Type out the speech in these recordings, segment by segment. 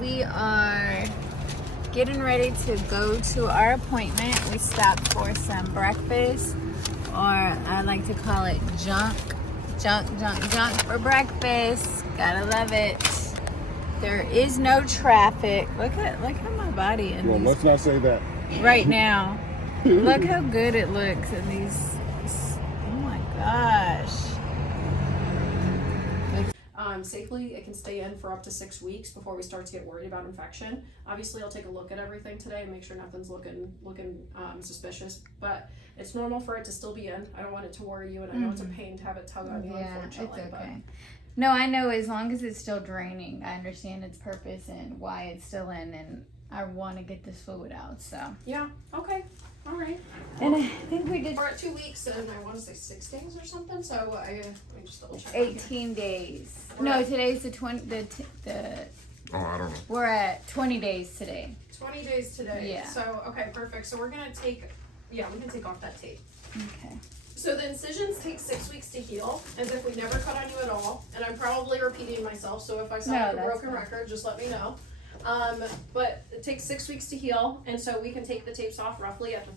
we are getting ready to go to our appointment. We stopped for some breakfast, or I like to call it junk for breakfast. Gotta love it. There is no traffic. Look at my body in Well, these let's not say that right now. Look how good it looks in these. Oh my gosh. Safely, it can stay in for up to 6 weeks before we start to get worried about infection. Obviously, I'll take a look at everything today and make sure nothing's looking suspicious, but it's normal for it to still be in. I don't want it to worry you, and I know it's a pain to have it tug on you, unfortunately. It's okay. No, I know, as long as it's still draining, I understand its purpose and why it's still in, and I want to get this fluid out, so. Yeah, okay, all right. And I think we did. We're at 2 weeks and I want to say 6 days or something, so let me just double check. 18 days. No, today's the 20, Oh, I don't know. we're at 20 days today. 20 days today. Yeah. So, okay, perfect. So we're going to take, we can take off that tape. Okay. So the incisions take 6 weeks to heal, as if we never cut on you at all. And I'm probably repeating myself, so if I sound like a broken record, just let me know. But it takes 6 weeks to heal, and so we can take the tapes off roughly at the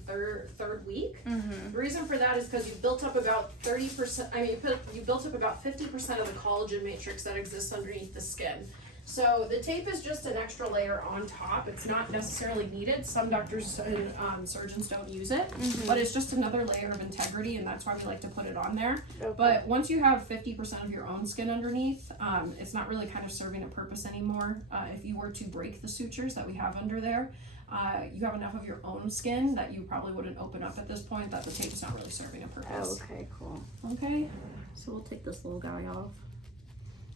third week. Mm-hmm. The reason for that is because you built up about 30%. I mean, you built up about 50% of the collagen matrix that exists underneath the skin. So the tape is just an extra layer on top. It's not necessarily needed. Some doctors and surgeons don't use it, but it's just another layer of integrity, and that's why we like to put it on there. Okay. But once you have 50% of your own skin underneath, it's not really kind of serving a purpose anymore. If you were to break the sutures that we have under there, you have enough of your own skin that you probably wouldn't open up at this point, that the tape's not really serving a purpose. Oh, okay, cool. Okay, so we'll take this little guy off.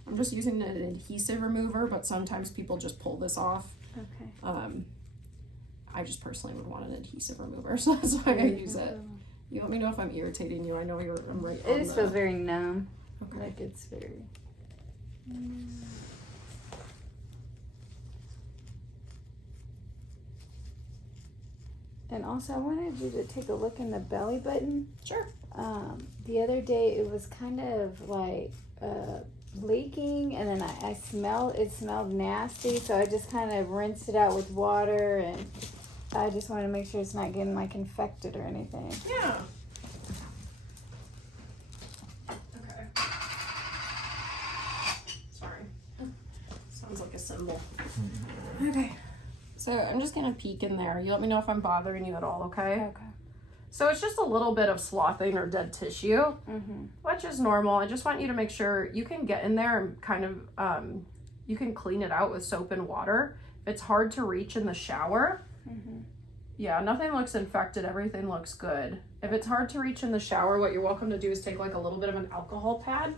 I'm just using an adhesive remover, but sometimes people just pull this off. Okay. I just personally would want an adhesive remover, so that's why I use it. You let me know if I'm irritating you. I know I'm right. It just feels very numb. Okay. Like it's very. And also, I wanted you to take a look in the belly button. Sure. The other day, it was kind of like leaking, and then I smelled, it smelled nasty, so I just kind of rinsed it out with water, and I just want to make sure it's not getting like infected or anything. Yeah. Okay. Sorry. Sounds like a symbol. Okay. So I'm just gonna peek in there. You let me know if I'm bothering you at all, okay? Okay. So it's just a little bit of sloughing or dead tissue, which is normal. I just want you to make sure you can get in there and kind of, you can clean it out with soap and water. If it's hard to reach in the shower, yeah, nothing looks infected. Everything looks good. If it's hard to reach in the shower, what you're welcome to do is take like a little bit of an alcohol pad,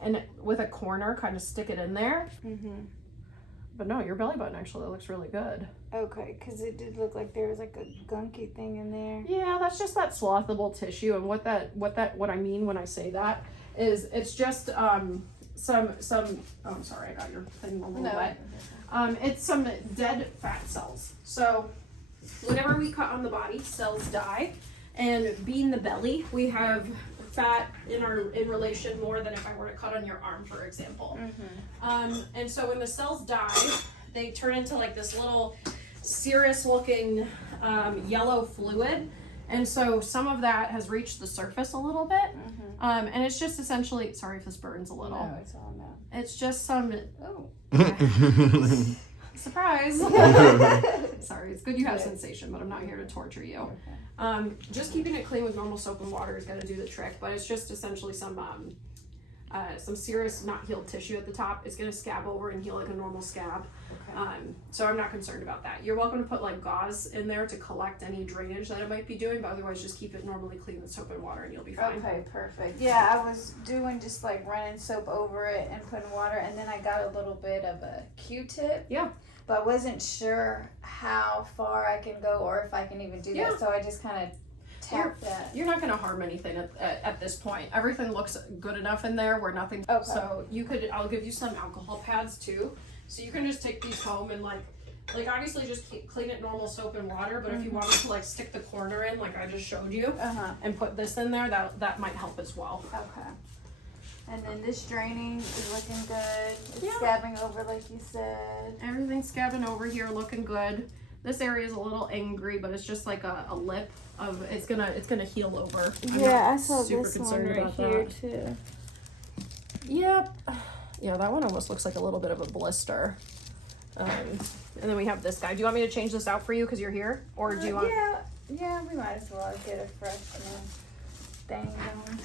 and with a corner, kind of stick it in there. But no, your belly button actually looks really good. Okay, because it did look like there was like a gunky thing in there. Yeah, that's just that slothable tissue, and what I mean when I say that is it's just some oh, I'm sorry, I got your thing a little wet. It's some dead fat cells. So whenever we cut on the body, cells die, and being the belly, we have fat in relation more than if I were to cut on your arm, for example. And so when the cells die, they turn into like this little serous looking yellow fluid, and so some of that has reached the surface a little bit, and it's just essentially, sorry if this burns a little. No, it's all no. It's just some surprise. Sorry, it's good you have sensation, but I'm not here to torture you. Just keeping it clean with normal soap and water is going to do the trick, but it's just essentially some serous not healed tissue at the top. It's going to scab over and heal like a normal scab. So I'm not concerned about that. You're welcome to put like gauze in there to collect any drainage that it might be doing, but otherwise just keep it normally clean with soap and water and you'll be fine. Okay, perfect. Yeah, I was doing just like running soap over it and putting water, and then I got a little bit of a Q-tip. Yeah. But I wasn't sure how far I can go or if I can even do that, so I just kind of tapped that. You're not going to harm anything at this point. Everything looks good enough in there where nothing. Okay. So I'll give you some alcohol pads too. So you can just take these home and like obviously just clean it normal soap and water, but if you wanted to like stick the corner in like I just showed you and put this in there, that might help as well. Okay. And then this draining is looking good. It's Yeah. scabbing over like you said. Everything's scabbing over here, looking good. This area is a little angry, but it's just like a lip of it's gonna heal over. I'm Yeah, not I saw super this one concerned right about here that. too. Yep. Yeah, that one almost looks like a little bit of a blister. And then we have this guy. Do you want me to change this out for you because you're here, or do you want? Yeah, we might as well get a fresh thing going.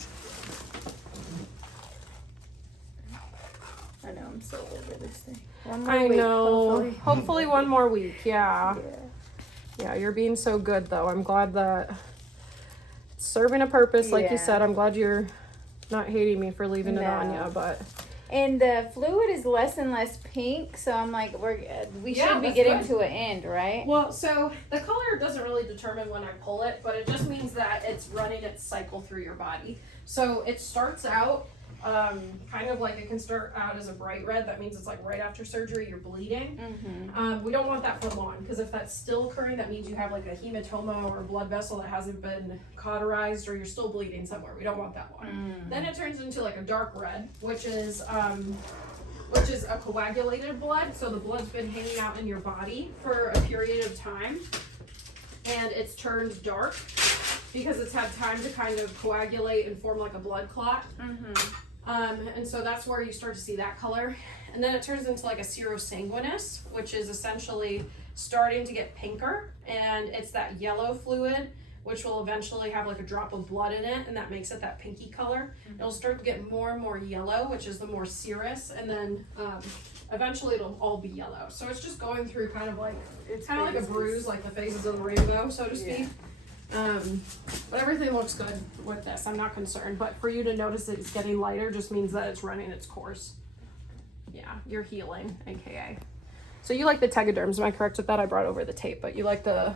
I know, I'm so over this thing. One more I week, know. hopefully. Hopefully one more week. Yeah. Yeah. Yeah, you're being so good though. I'm glad that it's serving a purpose, like you Yeah. said. I'm glad you're not hating me for leaving it on No. you, but And the fluid is less and less pink, so I'm like, we Yeah, should be that's getting good. to an end, right? well, so the color doesn't really determine when I pull it, but it just means that it's running its cycle through your body. So it starts out kind of like it can start out as a bright red. That means it's like right after surgery, you're bleeding. Mm-hmm. We don't want that for long because if that's still occurring, that means you have like a hematoma or a blood vessel that hasn't been cauterized or you're still bleeding somewhere. We don't want that one. Then it turns into like a dark red, which is a coagulated blood. So the blood's been hanging out in your body for a period of time and it's turned dark because it's had time to kind of coagulate and form like a blood clot. And so that's where you start to see that color. And then it turns into like a serosanguinous, which is essentially starting to get pinker. And it's that yellow fluid, which will eventually have like a drop of blood in it. And that makes it that pinky color. It'll start to get more and more yellow, which is the more serous. And then eventually it'll all be yellow. So it's just going through kind of like, it's kind of like a bruise, like the phases of the rainbow, so to speak. But everything looks good with this. I'm not concerned. But for you to notice that it's getting lighter just means that it's running its course. Yeah, you're healing, aka. So you like the tegaderms, am I correct with that? I brought over the tape, but you like the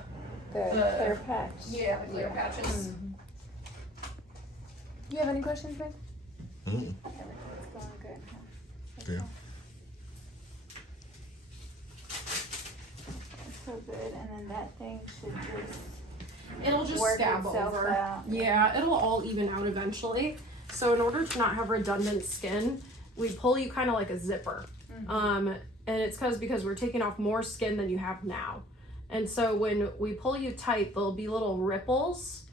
clear patch. Yeah, the clear patches. You have any questions, babe? Mm. Everything's going good. Huh? Yeah. So good, and then that thing should just It'll just work scab itself over. out. Yeah, it'll all even out eventually. So in order to not have redundant skin, we pull you kind of like a zipper. And it's because we're taking off more skin than you have now. And so when we pull you tight, there'll be little ripples,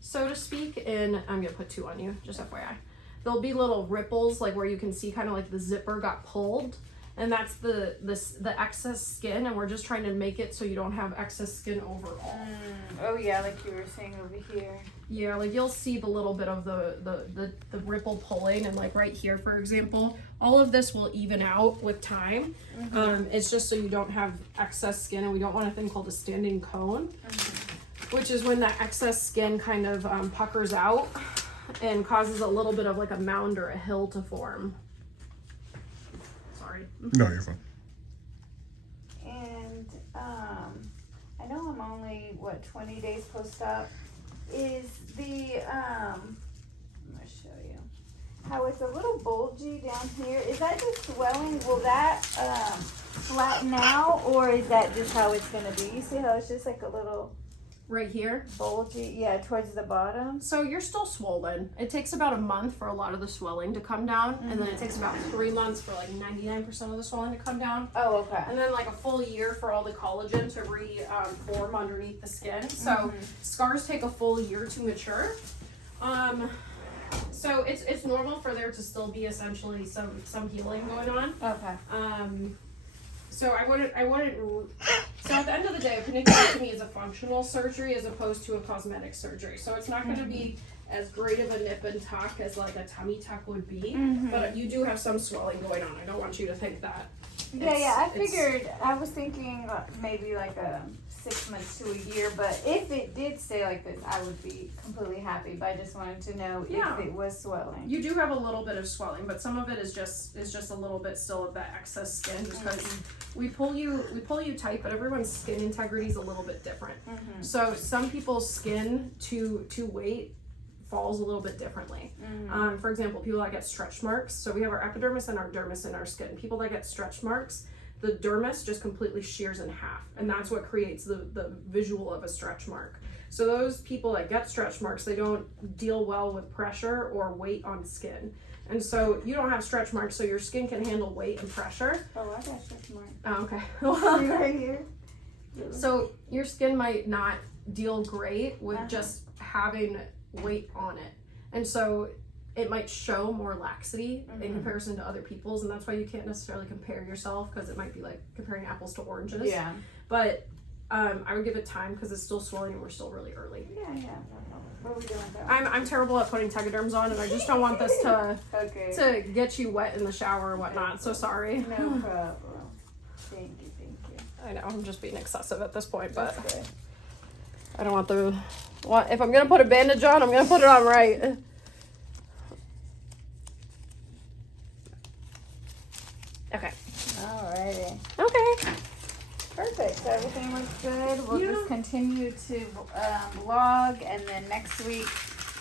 so to speak, and I'm gonna put 2 on you, just FYI. There'll be little ripples like where you can see kind of like the zipper got pulled. And that's the excess skin, and we're just trying to make it so you don't have excess skin overall. Oh yeah, like you were saying over here. Yeah, like you'll see the little bit of the ripple pulling, and like right here, for example, all of this will even out with time. It's just so you don't have excess skin, and we don't want a thing called a standing cone, which is when that excess skin kind of puckers out and causes a little bit of like a mound or a hill to form. No, you're fine. And I know I'm only 20 days post-op. Is the I'm gonna show you how it's a little bulgy down here. Is that just swelling? Will that flatten out, or is that just how it's gonna be? You see how it's just like a little Right here. bulgy? Yeah, towards the bottom. So you're still swollen. It takes about a month for a lot of the swelling to come down, and then it takes about 3 months for like 99% of the swelling to come down. Oh, okay. And then like a full year for all the collagen to reform underneath the skin. So scars take a full year to mature. So it's normal for there to still be essentially some healing going on. Okay. So I wouldn't. So at the end of the day, a panniculectomy is a functional surgery as opposed to a cosmetic surgery. So it's not going to be as great of a nip and tuck as like a tummy tuck would be. But you do have some swelling going on. I don't want you to think that. Yeah, I figured, I was thinking maybe like 6 months to a year, but if it did stay like this, I would be completely happy. But I just wanted to know if it was swelling. You do have a little bit of swelling, but some of it is just a little bit still of that excess skin, just because we pull you tight, but everyone's skin integrity is a little bit different. So some people's skin to weight falls a little bit differently. For example, people that get stretch marks. So we have our epidermis and our dermis in our skin. People that get stretch marks, the dermis just completely shears in half, and that's what creates the visual of a stretch mark. So those people that get stretch marks, they don't deal well with pressure or weight on skin. And so you don't have stretch marks, so your skin can handle weight and pressure. Oh, I got stretch marks. Oh, okay. See right here. So your skin might not deal great with just having weight on it. And so it might show more laxity in comparison to other people's, and that's why you can't necessarily compare yourself, because it might be like comparing apples to oranges. Yeah. But I would give it time because it's still swelling and we're still really early. Yeah. No problem. What are we doing though? I'm terrible at putting Tegaderms on, and I just don't want this to Okay. to get you wet in the shower and whatnot. So sorry. No problem. Thank you. I know I'm just being excessive at this point, but That's good. I don't want the. If I'm gonna put a bandage on, I'm gonna put it on right. Okay. Alrighty. Okay. Perfect. So everything looks good. We'll just continue to vlog, and then next week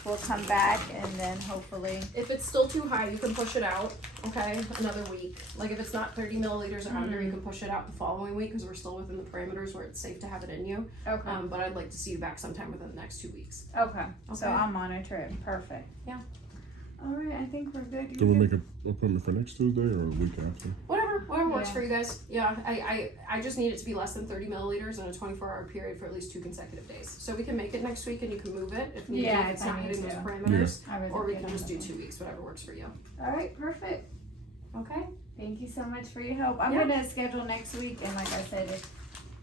we'll come back, and then hopefully. If it's still too high, you can push it out. Okay, another week. Like if it's not 30 milliliters or under, you can push it out the following week because we're still within the parameters where it's safe to have it in you. Okay. But I'd like to see you back sometime within the next 2 weeks. Okay. So I'll monitor it. Perfect. Yeah. All right. I think we're good. Do we make an appointment for next Tuesday or a week after? Whatever works for you guys. Yeah, I just need it to be less than 30 milliliters in a 24-hour period for at least 2 consecutive days. So we can make it next week and you can move it if needed. Yeah, If it's if I not need hitting those to. parameters. Or we can just do 2 weeks, whatever works for you. All right. Perfect. Okay. Thank you so much for your help. I'm gonna schedule next week, and like I said,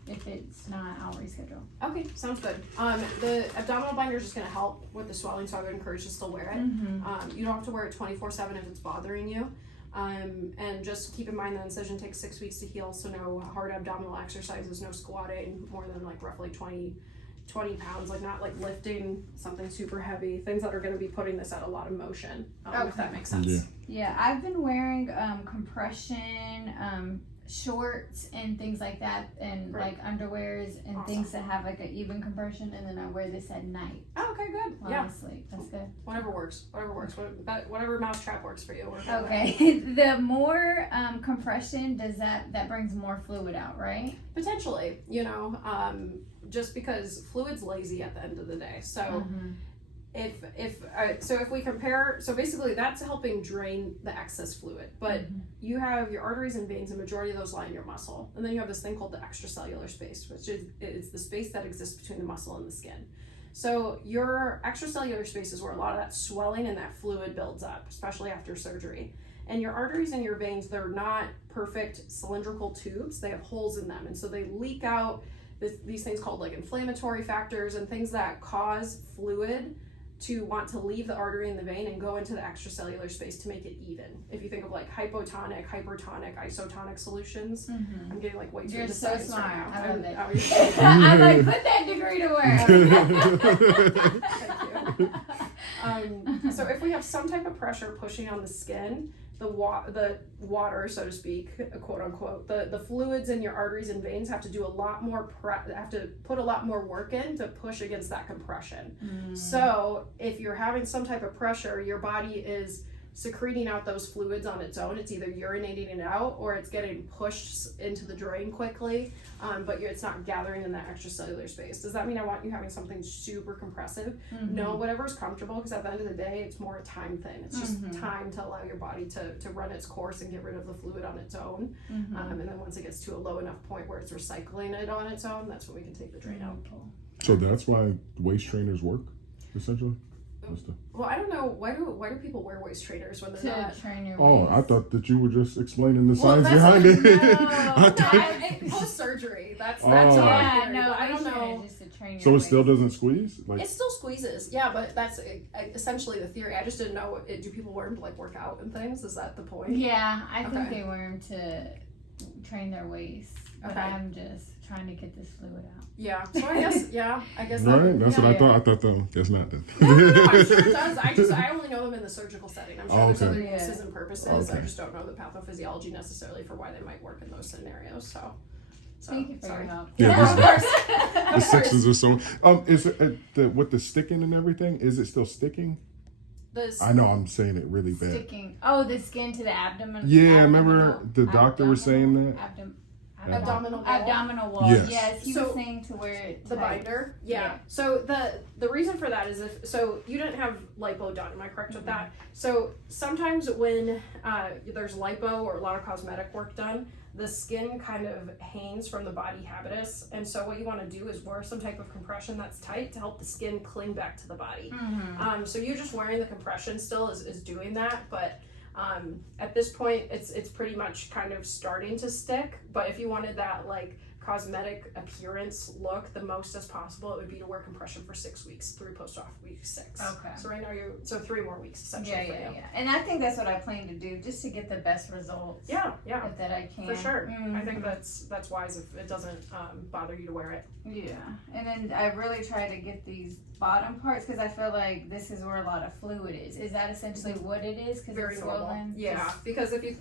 if it's not, I'll reschedule. Okay, sounds good. The abdominal binder is just going to help with the swelling, so I would encourage to still wear it. You don't have to wear it 24/7 if it's bothering you. And just keep in mind the incision takes 6 weeks to heal, so no hard abdominal exercises, no squatting more than like roughly 20 pounds, like not like lifting something super heavy, things that are going to be putting this at a lot of motion, if that makes sense. Yeah, I've been wearing compression shorts and things like that, and like underwears and things that have like an even compression, and then I wear this at night. Oh, okay, good. While I sleep. That's good. Whatever works. Whatever mousetrap works for you. Okay. The more compression, does that brings more fluid out, right? Potentially, just because fluid's lazy at the end of the day. So if we compare, so basically that's helping drain the excess fluid, but you have your arteries and veins, and majority of those lie in your muscle, and then you have this thing called the extracellular space, which is the space that exists between the muscle and the skin. So your extracellular space is where a lot of that swelling and that fluid builds up, especially after surgery. And your arteries and your veins, they're not perfect cylindrical tubes, they have holes in them, and so they leak out these things called like inflammatory factors and things that cause fluid to want to leave the artery and the vein and go into the extracellular space to make it even. If you think of like hypotonic, hypertonic, isotonic solutions, I'm getting like way too You're so smart. right now. I love it. I'm like, put that degree to work. Thank you. So if we have some type of pressure pushing on the skin, the water, so to speak, quote unquote, the fluids in your arteries and veins have to do a lot more have to put a lot more work in to push against that compression. So if you're having some type of pressure, your body is secreting out those fluids on its own. It's either urinating it out or it's getting pushed into the drain quickly, but it's not gathering in that extracellular space. Does that mean I want you having something super compressive? No, whatever's comfortable, because at the end of the day, it's more a time thing. It's just time to allow your body to run its course and get rid of the fluid on its own. And then once it gets to a low enough point where it's recycling it on its own, that's when we can take the drain out. So that's why waist trainers work, essentially? Well, I don't know. Why do people wear waist trainers when they're not? Train your waist. I thought that you were just explaining the science that's behind it. No. Post surgery. That's Oh. Yeah, no, I don't know. Just to train your So it waist. still doesn't squeeze? It still squeezes, yeah, but that's essentially the theory. I just didn't know. Do people wear them to like work out and things? Is that the point? Yeah, I think they wear them to train their waist, but I'm just trying to get this fluid out. Yeah, so I guess Right, that's what I thought. I thought that. Guess not. No, I'm sure it does. I only know them in the surgical setting. I'm sure there's other uses and purposes. I just don't know the pathophysiology necessarily for why they might work in those scenarios. So thank you for your help. Yeah, of course. The sexes are so. Is it with the sticking and everything? Is it still sticking? I know I'm saying it really bad. Sticking. Oh, the skin to the abdomen. Yeah, I remember the doctor was saying that. abdominal wall. Abdominal wall. Yes. Yes, he So, was saying to wear it The tight. binder, yeah. So the reason for that is you didn't have lipo done. Am I correct with that? So sometimes when there's lipo or a lot of cosmetic work done, the skin kind of hangs from the body habitus, and so what you want to do is wear some type of compression that's tight to help the skin cling back to the body. So you just wearing the compression still is doing that, but at this point it's pretty much kind of starting to stick. But if you wanted that like cosmetic appearance look the most as possible, it would be to wear compression for 6 weeks through post-op week 6. Okay. So right now so 3 more weeks essentially. Yeah. And I think that's what I plan to do, just to get the best results. Yeah. That I can. For sure. I think that's wise if it doesn't bother you to wear it. Yeah. And then I really try to get these bottom parts because I feel like this is where a lot of fluid is. Is that essentially what it is? Because Very it's normal. swollen? Yeah, because if you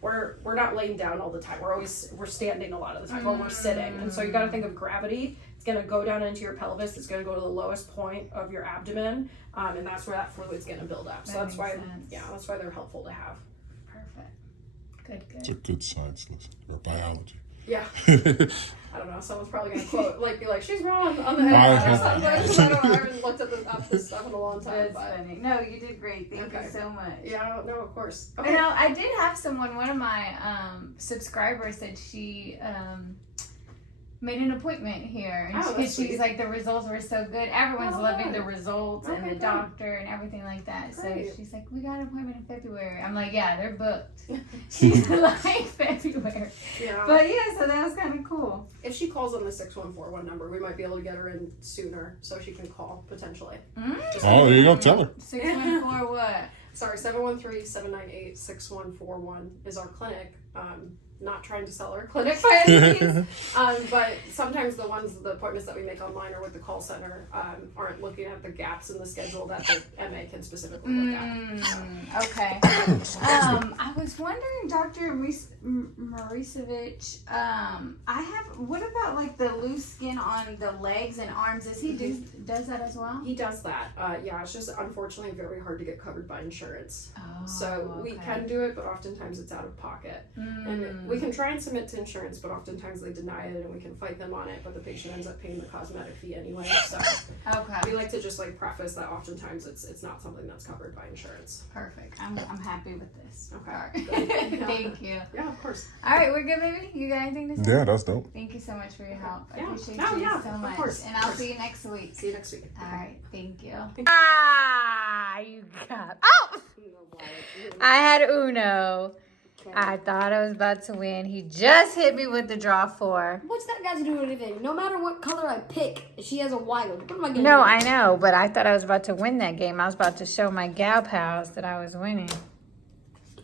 we're not laying down all the time. We're standing a lot of the time, or we're sitting, and so you got to think of gravity. It's going to go down into your pelvis. It's going to go to the lowest point of your abdomen, and that's where that fluid's going to build up. So that's why, that's why they're helpful to have. Perfect. Good. It's a good science lesson or biology. Yeah. I don't know. Someone's probably gonna quote be like, she's wrong on the head or something. I haven't looked up this stuff in a long time. That's funny. No, you did great. Thank you so much. Yeah. No, of course. Okay. You know, I did have one of my subscribers said she made an appointment here, and she's like, the results were so good. Everyone's loving the results and the doctor and everything like that. So she's like, we got an appointment in February. I'm like, yeah, they're booked. She's like February. Yeah. But yeah, so that was kind of cool. If she calls on the 6141 number, we might be able to get her in sooner so she can call potentially. There you go. Tell her. 614 what? Sorry, 713-798-6141 is our clinic. Not trying to sell our clinic by any means, but sometimes the appointments that we make online or with the call center aren't looking at the gaps in the schedule that the MA can specifically look at. Okay. I was wondering, Dr. Marisevich, what about like the loose skin on the legs and arms? Does he does that as well? He does that. Yeah, it's just unfortunately very hard to get covered by insurance. So we can do it, but oftentimes it's out of pocket. And we can try and submit to insurance, but oftentimes they deny it, and we can fight them on it, but the patient ends up paying the cosmetic fee anyway. So we like to just like preface that oftentimes it's not something that's covered by insurance. Perfect. I'm happy with this. Okay. Thank you. Yeah, of course. All right, we're good, baby. You got anything to say? Yeah, that's dope. Thank you so much for your help. I appreciate you so much. Of course. And I'll see you next week. See you next week. All right, thank you. You got. I had Uno. I thought I was about to win. He just hit me with the draw 4. What's that got to do with anything? No matter what color I pick, she has a wild. What am I gonna do? No, I know, but I thought I was about to win that game. I was about to show my gal pals that I was winning.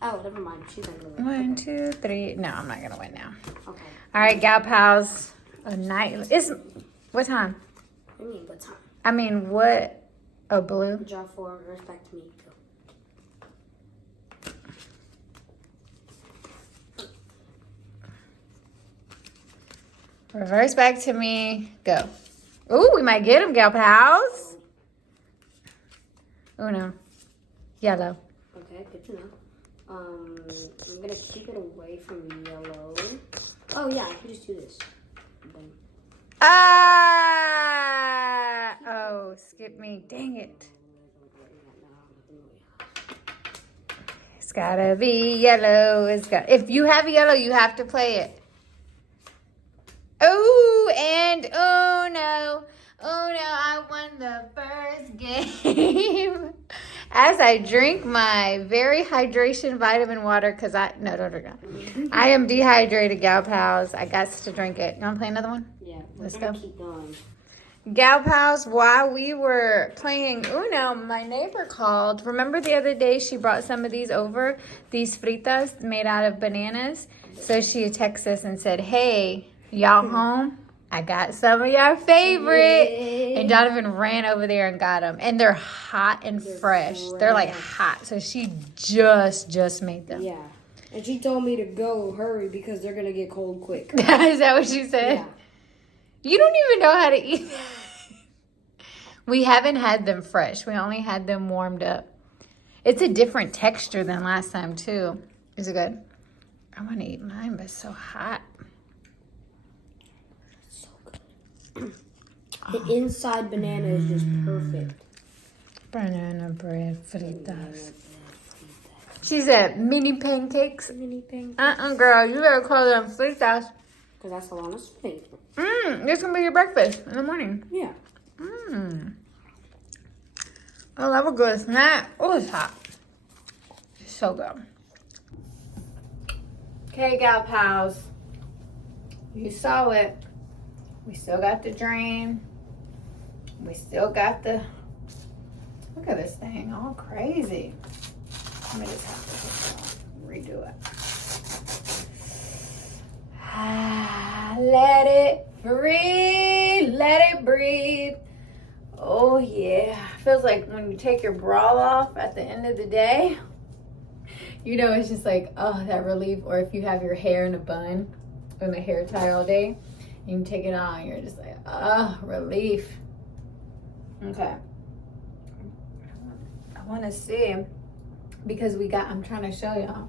Oh, never mind. She's not gonna win. 1, 2, 3. No, I'm not gonna win now. Okay. All right, gal pals. A night. What time? I mean, what time? I mean, what? Oh, blue. Draw 4. Respect to me. Go. Reverse back to me. Go. Ooh, we might get him, gal pals. Uno. Yellow. Okay, good to know. I'm gonna keep it away from yellow. Oh yeah, I can just do this. Ah! Oh, skip me. Dang it. It's gotta be yellow. If you have yellow, you have to play it. Oh, and oh no, I won the first game. As I drink my very hydration vitamin water, because don't drink that. I am dehydrated, gal pals. I got to drink it. You want to play another one? Yeah, let's go. Keep going. Gal pals, while we were playing Uno, my neighbor called. Remember the other day she brought some of these over, these fritas made out of bananas? So she texted us and said, hey, y'all home? I got some of your favorite. Yeah. And Donovan ran over there and got them. And they're hot and fresh. They're like hot. So she just made them. Yeah. And she told me to go hurry because they're going to get cold quick. Is that what she said? Yeah. You don't even know how to eat. We haven't had them fresh. We only had them warmed up. It's a different texture than last time, too. Is it good? I want to eat mine, but it's so hot. The inside banana is just perfect. Banana bread fritas. She said mini pancakes. Mini pancakes. Girl, you better call them fritas. Because that's Alana's favorite. This gonna be your breakfast in the morning. Yeah. I love a good snack. Oh, it's hot. It's so good. Okay, gal pals. You saw it. We still got the drain. We still got the... Look at this thing, all crazy. Let me just have to redo it. Let it breathe. Let it breathe. Oh, yeah. Feels like when you take your bra off at the end of the day, you know, it's just like, oh, that relief. Or if you have your hair in a bun, in a hair tie all day, and you take it on, and you're just like, oh, relief. Okay. I want to see, because we got, I'm trying to show y'all,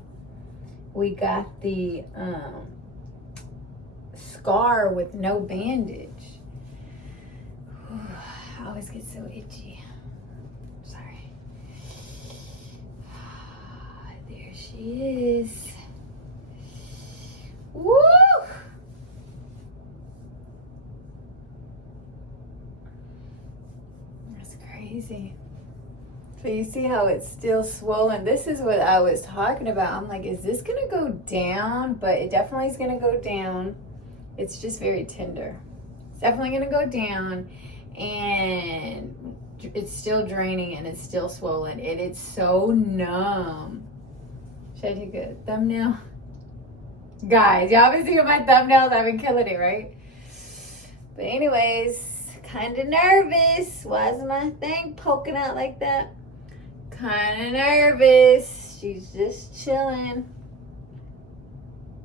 we got the scar with no bandage. I always get so itchy. Sorry. There she is. Woo! That's crazy. But you see how it's still swollen? This is what I was talking about. I'm like, is this gonna go down? But it definitely is gonna go down. It's just very tender. It's definitely gonna go down, and it's still draining and it's still swollen, and it's so numb. Should I take a thumbnail? Guys, y'all been seeing my thumbnails? I've been killing it, right? But anyways, kind of nervous. Why is my thing poking out like that? Kind of nervous. She's just chilling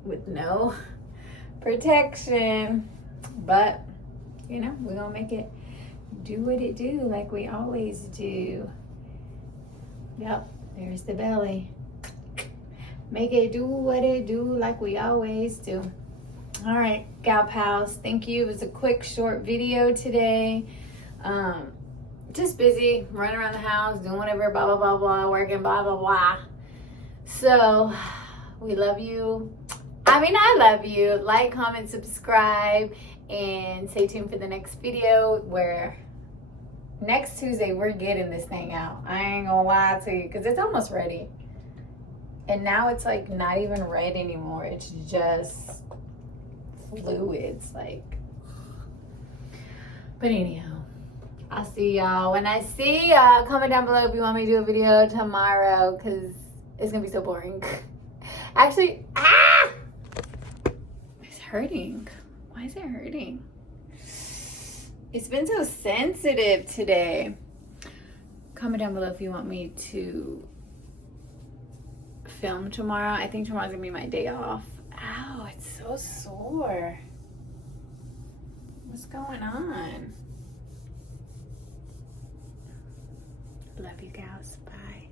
with no protection. But, you know, we're going to make it do what it do like we always do. Yep, there's the belly. Make it do what it do like we always do. All right, gal pals, thank you. It was a quick, short video today. Just busy, running around the house, doing whatever, blah, blah, blah, blah, working, blah, blah, blah. So, we love you. I love you. Like, comment, subscribe, and stay tuned for the next video, where next Tuesday, we're getting this thing out. I ain't gonna lie to you, because it's almost ready. And now it's like not even red anymore. It's just fluids, like. But anyhow, I'll see y'all when I see y'all. Comment down below if you want me to do a video tomorrow, because it's gonna be so boring. Actually, it's hurting. Why is it hurting? It's been so sensitive today. Comment down below if you want me to film tomorrow. I think tomorrow's gonna be my day off. Ow, it's so sore. What's going on? Love you guys. Bye.